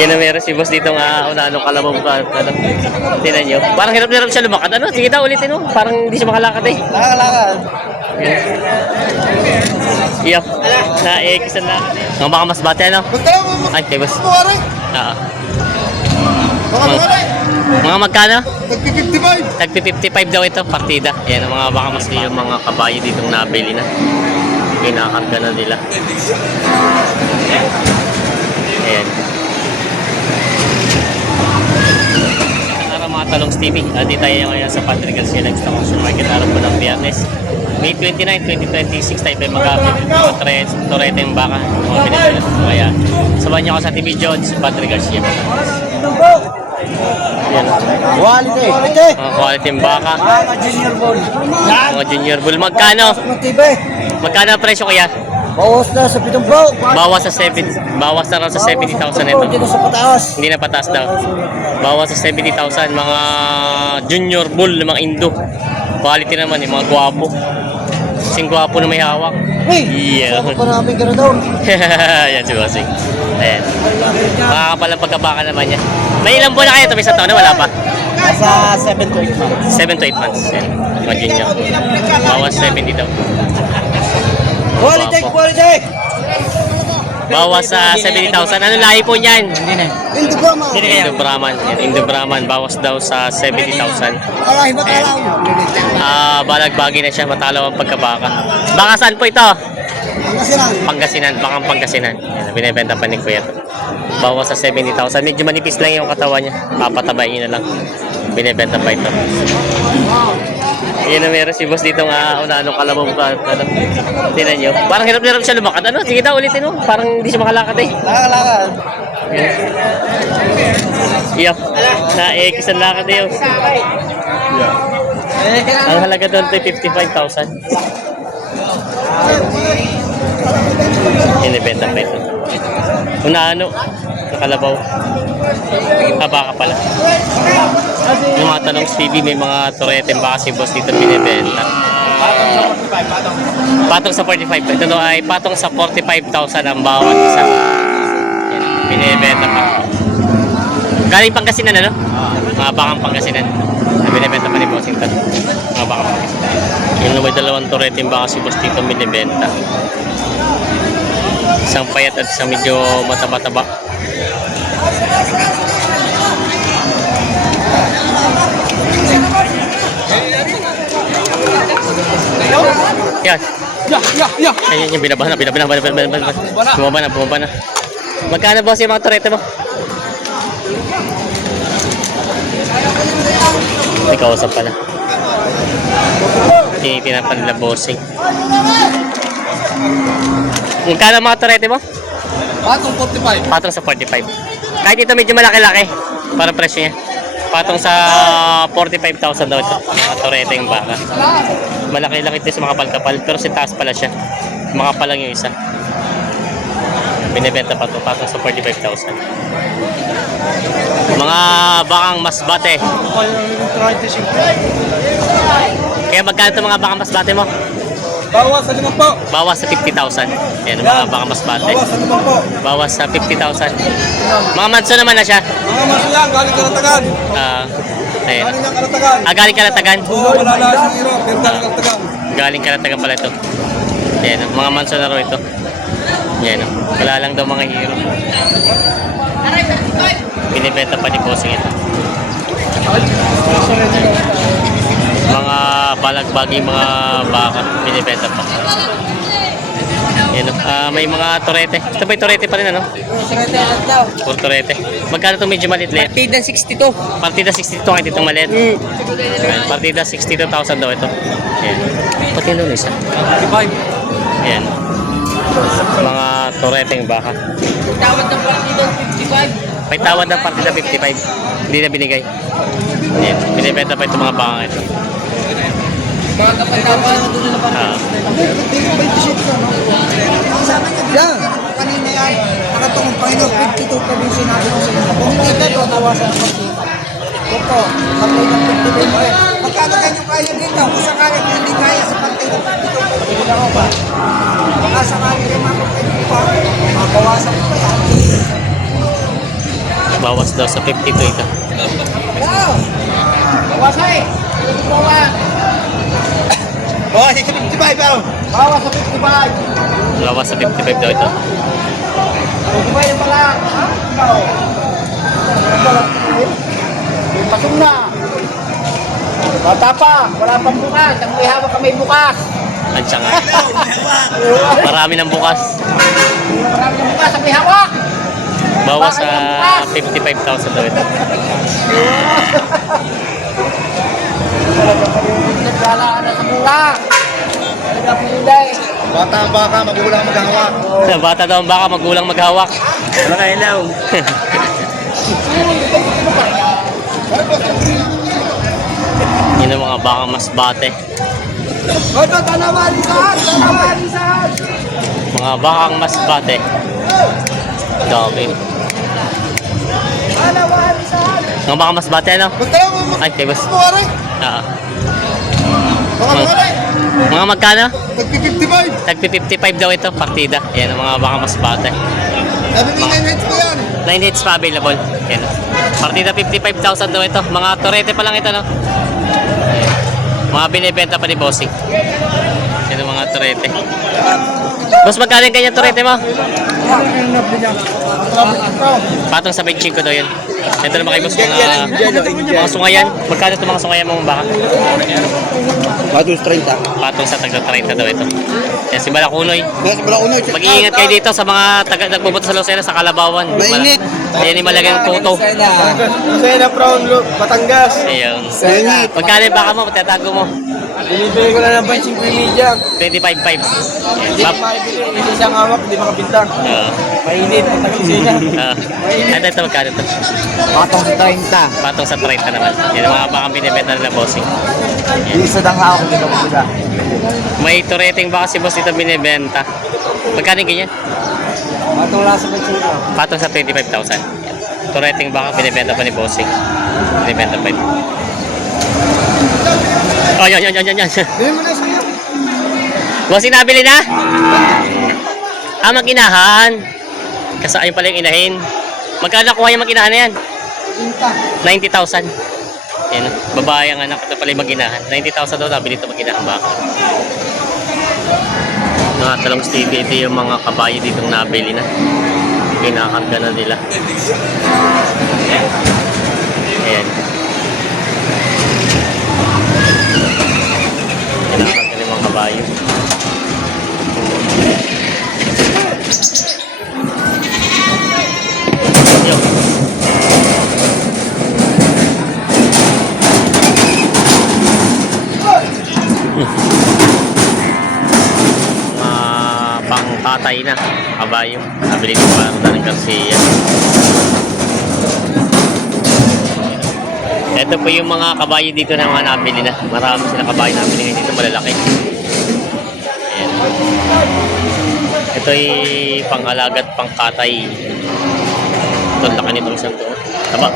Yan na meron si boss dito nga unanong kalabaw ka. Ano, tinan nyo. Parang hirap-hirap siya lumakad. Ano? Sige daw, ulitin mo. Parang hindi siya makalakad eh. Lakad. Iyap. Kisan na. Mga baka mas bate ano? Ay, kay boss. Oo. Mga magkano? Tag-55. Tag-55 daw ito, partida. Ayan ang mga baka mas yung mga kabayo ditong nabili na. Kinakarga na nila. Ayan. Araw mga Talongs TV. Di tayo ngayon sa Patrick Garcia Livestock Auction Market. Araw po ng Biyernes. May 29, 2026 tayo tayo mag-update mga torete yung baka. Mga pinagpalit. Kaya sabahan niyo ako sa TV Jones, Patrick Garcia. Yan. Quality. Mga quality yung baka. Mga junior bull. Mga junior bull. Magkano? Magkano ang presyo kaya? Bawas na sa 7 bull. Bawas sa 7. Bawas na raw sa 70,000 ito. Hindi na sa pataas. Hindi na pataas daw. Bawas sa 70,000 mga junior bull, mga indo. Quality naman, mga gwapo. Sing gwapo na may hawak. Yeah. Pa namin ka na daw. Yan si Bossing. Ayan. Makakapalang pagkabaka naman yan. May ilang buwan na kayo ito? May isang taon na wala pa? Nasa 7 to 8 months. 7 to 8 months. Yan. Mga junior. Bawas 70 daw. Quality. Bawas sa 70,000. Ano lahi po niyan? Hindi na. Hindi ko ma. Indo Brahman. Indo Brahman. Bawas daw sa 70,000. Alay, matalaw. Balagbagi na siya. Matalaw ang pagkabaka. Baka saan po ito? Kasi Pangasinan. Bakang Pangasinan. Yan, binibenta pa ni Kuya to. Bawas sa 70,000. Medyo manipis lang yung katawan niya. Papatabayin na lang. Binibenta pa ito. Yan na meron si boss dito nga unanong kalabaw ka. Ano, tinan nyo. Parang hirap-hirap siya lumakad. Ano? Sige daw, ulitin mo. Parang hindi siya makalakad eh. lakad. Iyap. Kisan lakad eh. Ang halaga doon ito 55,000. Inibenta pa ito. Unano, nakalabaw. Baka pala. Yung mga Talongs TV, may mga torete baka si boss dito binibenta. Patong sa 45. Ito ay patong sa 45,000 ang bawat isa. Yan, binibenta pa. Galing Pangasinan ano? Mga bakang Pangasinan. Binibenta pa ni bossing ito. Mga bakang Pangasinan. Yung may dalawang torete baka si boss dito binibenta. Isang payat at isang medyo mataba-taba. Yan. Ayan yung binabahan na. Bumaba na. Magkano boss yung mga torete mo? May kausap pala. Tinitin pa nila bossing. Magkano mga torete mo? Patong 45. Patong sa 45. Kahit ito medyo malaki-laki. Parang presyo niya. Patong sa 45,000 daw ito. Mga torete yung baka. Malaki-laki ito sa mga kapal-kapal. Pero si taas pala siya. Makapal lang yung isa. Binibenta pa ito. Patong sa 45,000. Mga bakang masbate. Kaya magkano ito mga bakang masbate mo? Bawas sa 5 po. Bawas sa 50,000. Yan, mga baka masbate. Bawas sa 5 po. Bawas sa 50,000. Mga manso naman na siya. Mga masaya, galing Kalatagan. Ayan. Galing ng Kalatagan. Galing Kalatagan. Oo, malala sa hero, pero galing Kalatagan. Galing Kalatagan pala ito. Ayan, mga manso na raw ito. Ayan, wala lang daw mga hero. Binibenta pa ni bossing ito. Mga balagbagi, mga baka, binibenta pa. Yan, may mga torete. Ito ba yung torete pa rin ano? Puro torete. Magkano itong medyo maliit? Partida 62. Partida 62 kahit itong maliit. Ayan, partida 62,000 daw ito. Ayan. Pati nun isa. Ayan. Mga toreteng baka. Tawad ng partida 55. May tawad ng partida 55. Hindi na binigay. Ayan. Binibenta pa itong mga baka ito. Mga kapatid doon na yan. Kanina yan. Nakatungong Panginoon, 52 pa yung sinabi ko sa inyo. Kung hindi ka doon, nawasan ng pagkita. Ito, kapay ng 52 mo rin. Magkano kayo kaya dito? Kung sakali kung hindi kaya sa pantay ng 52, pwede na ako ba? Baka sakali rin mga kapatid pa, mabawasan ko pa yan. Bawas daw sa 52 ito. Bawasay! Bawas! Oh, 55 daw. Bawas sa 55! Bawas sa 55 daw ito. 55 na pala! Ha? Ikaw! Pasok na! Bata pa! Wala pang bukas! Ang may hawak kamay bukas! Ansiya nga. Marami ng bukas. Marami ng bukas ang may hawak! Bawas sa 55,000 daw ito. Naglalaan na sa mura! Talaga pinilay! Bata ang baka, magulang maghahawak. Bata daw ang baka, magulang maghawak. Wala ka ilaw. Yun ang mga baka mas bate. Oto, tanawalisan! Tanawalisan! Mga bakang mas bate. Dami. Tanawalisan! Mga baka mas bate, ano? Magtalaw mo. Ay, kay boss. Buwaray. Ah. Baka buwaray. Mga magkano? Tagpi-55. Tagpi 55 daw ito, partida. Yan ang mga baka mas bate. Sabi mo 9 heads pa yan. 9 hits pa available. Yan. Partida 55,000 daw ito. Mga torete pa lang ito, no? Ayan. Mga binibenta pa ni Bossing. Yan ang mga torete. Boss, magkano yung ganyan torete mo? Patong sa 25 daw yun. Ito naman kay boss, mga sungayan. Magkano ito mga sungayan mo baka? Batus 30. Patong sa taga 30 daw ito. Yan si Balakunoy. Nasa Balakunoy. Mag-iingat kayo dito sa mga taga nagpupunta sa Lucena sa Kalabawan. Mainit. Ayan yung malagang tuto. Lucena from Batangas. Ayun. Mainit. Magkano yung baka mo? Tatago mo? Binibili ko na ng pansing premium. 25.5. Hindi ko makibili. Isa siyang hawak, hindi makabintang. Mainit. Matagal siya. Ito magkano ito? Patong sa 30. Patong sa 30 naman. Yan ang mga bakang binibenta nila bossing. Isa dang hawak dito ko sila. May tureting baka si boss dito binibenta. Magkano yung ganyan? Patong lang sa pansing. Patong sa 25,000. Tureting baka binibenta pa ni bossing. Binibenta pa ito. Oh, yan. Bili mo na sa'yo. Bossing, nabili na? Ah, mag-inahan. Kasi ayun pala yung inahin. Magkano nakuha yung mag-inahan na yan? 90,000. Yan, babae ang anak. Ito pala yung mag-inahan. 90,000 daw nabili ito mag-inahan baka. Mga talong stevie, ito yung mga kabayo ditong nabili na. Kinakarga na nila. Ayan. Kinakarga na yung mga kabayo. Yo. Pangkatay na kabayo. Nabili ko pa ng Garcia. Ito po yung mga kabayo dito na mga nabili na. Marami sila kabayo nabili ngayon dito, malalaki. Ayan. Ito ay pang-alagat, pangkatay. Ito, laki nitong isang to. Taba.